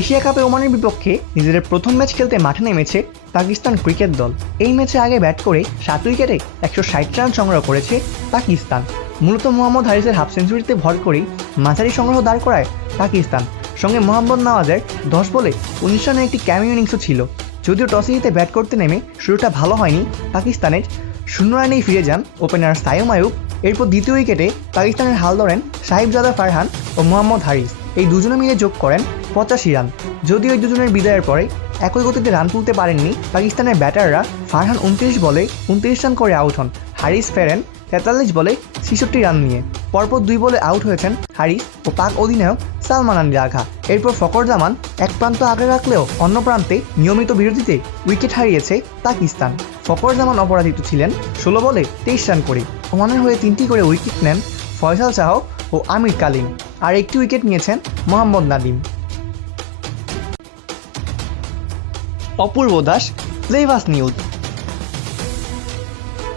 Asia কাপে ওমানের বিপক্ষে নিজেদের প্রথম ম্যাচ খেলতে মাঠে নেমেছে পাকিস্তান ক্রিকেট দল। এই ম্যাচে আগে ব্যাট করে 7 উইকেটে 160 রান সংগ্রহ করেছে পাকিস্তান। মূলত মোহাম্মদ হারিসের হাফ সেঞ্চুরিতে ভর করেই মাঝারি সংগ্রহ দাঁড় করায় পাকিস্তান। সঙ্গে মোহাম্মদ নওয়াজের 10 বলে 19 রানের একটি ক্যামিও ইনিংসও ছিল। যদিও টসে জিতে ব্যাট করতে নেমে শুরুটা ভালো হয়নি পাকিস্তানের, 0 রানেই ফিরে যান ওপেনার সাইম আয়ুব। এরপর দ্বিতীয় উইকেটে পাকিস্তানের হাল ধরেন সাহিবজাদা ফারহান ও মোহাম্মদ হারিস। এই দুজনে মিলে যোগ করেন 85 রান। যদিও এই দুজনের বিদায়ের পরে একই গতিতে রান তুলতে পারেননি পাকিস্তানের ব্যাটাররা। ফারহান 29 বলে 29 রান করে আউট হন। হারিস ফেরেন 43 বলে 66 রান নিয়ে। পরপর 2 বলে আউট হয়েছেন হারিস ও পাক অধিনায়ক সালমান আলী রাঘা। এরপর ফকর জামান এক প্রান্ত আগে রাখলেও অন্য প্রান্তে নিয়মিত বিরতিতে উইকেট হারিয়েছে পাকিস্তান। ফকর জামান অপরাজিত ছিলেন 16 বলে 23 রান করে। ওমানের হয়ে 3টি করে উইকেট নেন ফয়সাল শাহ ও আমির কালিম, আর একটি উইকেট নিয়েছেন মোহাম্মদ নাদিম। অপূর্ব দাস, ফ্লেভাস নিউজ।